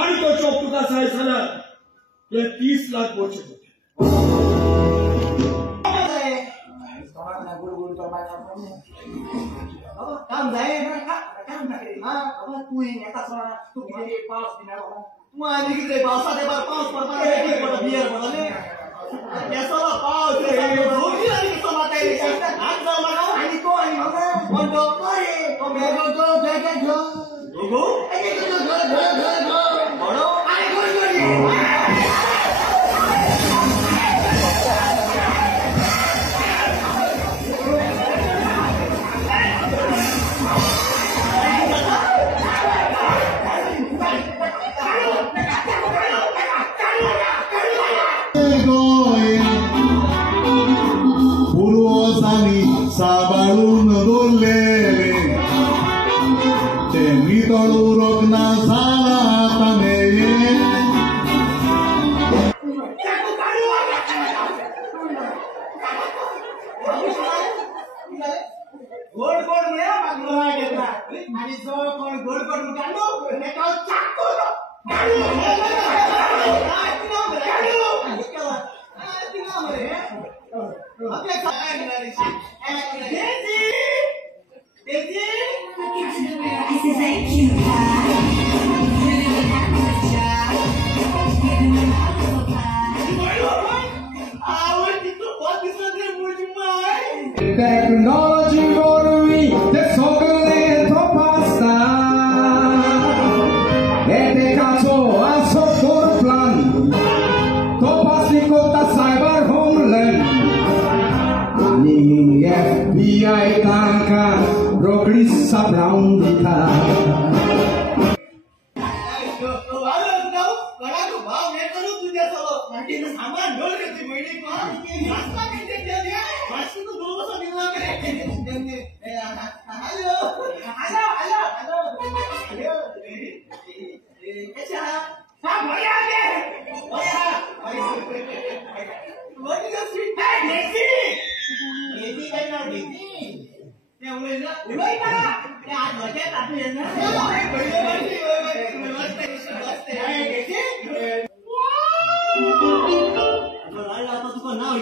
आणि तो चौक तुका साय झाला 30 लाख बोचे होते काम जाए ना काम करे हां अब तू ही एका सोना तू किती पास दिना तू आली की ते पावसा दे बार पाऊस पडता एक पड बियर पडले यासला पाऊस रे झोपी आली की सोना काय हात जा लगाव आणि तो आणि मग म्हणतो अरे तो मेगो तो काय गो अरे गो बडो अरे गो साबाळून बोलले त्यांनी तळू रोगना झाला आता मेले गोड गोड मिळा मागलो आहे घेतला आणि जो कोण गोड गोड काढलो नेका चाकू Technology rotary, the chocolate of pasta. Ede kaso aso for plan. Topasi kota cyber homeland. Ani FBI tangka rokli sabrown dita. सामान ढोल करते महिने पण रास्ता किती द्या वाशी तो दोन बसा मिळला करे हॅलो हॅलो हॅलो हॅलो अच्छा हा भैया आगे भैया वही जो स्वीट है नेसी काय ना नेसी ते उलेला उलई करा ते आज मजा टाकली ना पहिले मस्त आहे नेसी नाव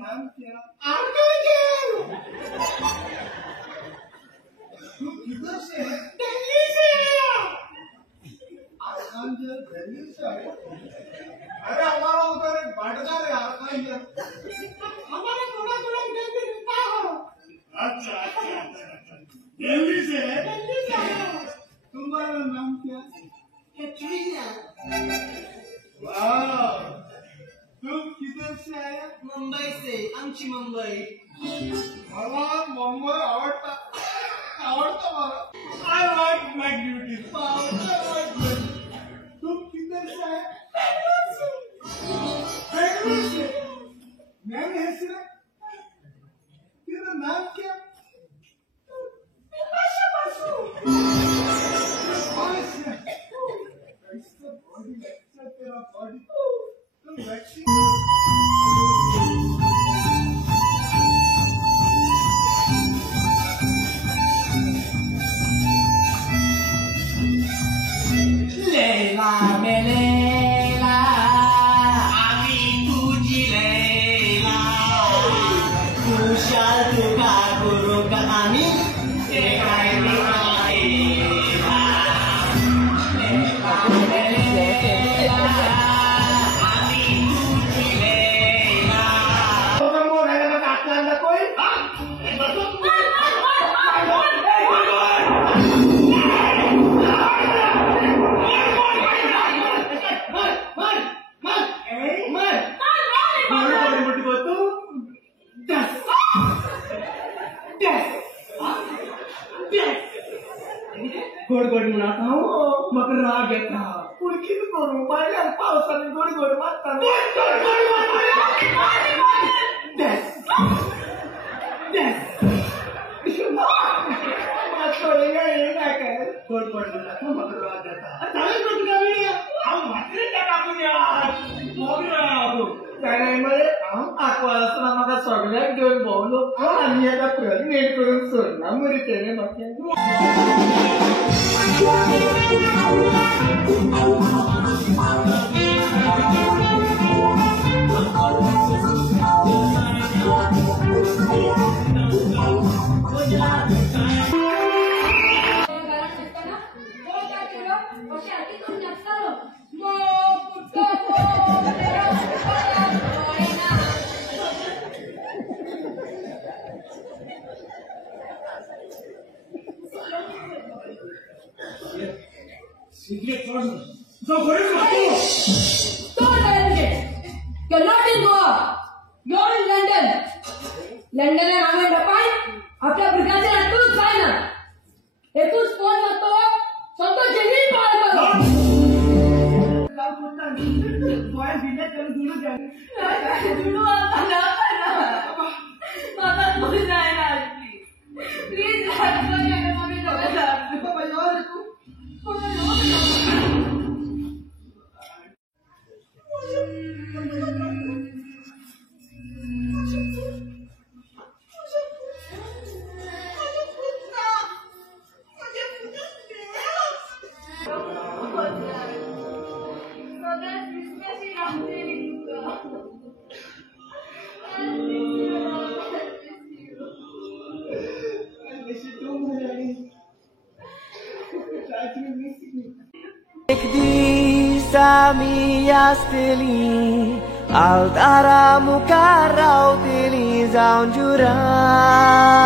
नाम तू किधर से है दिल्ली से दिल्ली से अरे हमारा उधर एक बाटदार है आपका ही हमारा थोड़ा थोड़ा दिल्ली रहता हो अच्छा दिल्ली से तुम्हारा नाम क्या कैटरीना वाह तुम किधर से आया मुंबई से आमची मुंबई मला मुंबई आवडता मला I like my beauty तुम किधर से आया बेंगलुरु से मैंने हैसिना तेरा नाम क्या Leila Melela Ami tuji Leila Kushal tuka guru ka ami Sekai Leila Leila Ami tuji Leila Orang mau nanya nak aklan nak koi? Hah? Masuk मग राग येता उलकीच करू बायला पावसाने गोडी गोड मारताना कोण पडलं मग राग येता काय नाही मध्ये आकवा असताना मला सगळ्यात घेऊन बोललो आणि आता प्रेग्नेंट करून सोडला मरी त्याने Secret person. So what is it? Stop it! You're not in Goa. You're in London. London and I'm in Japan. आपल्या ब्रिगाचे अटूच काय ना हेतूच फोन करतो स्वतः जेली पार करो एक disa minha estrelinha Altara muka rautili zaun jurang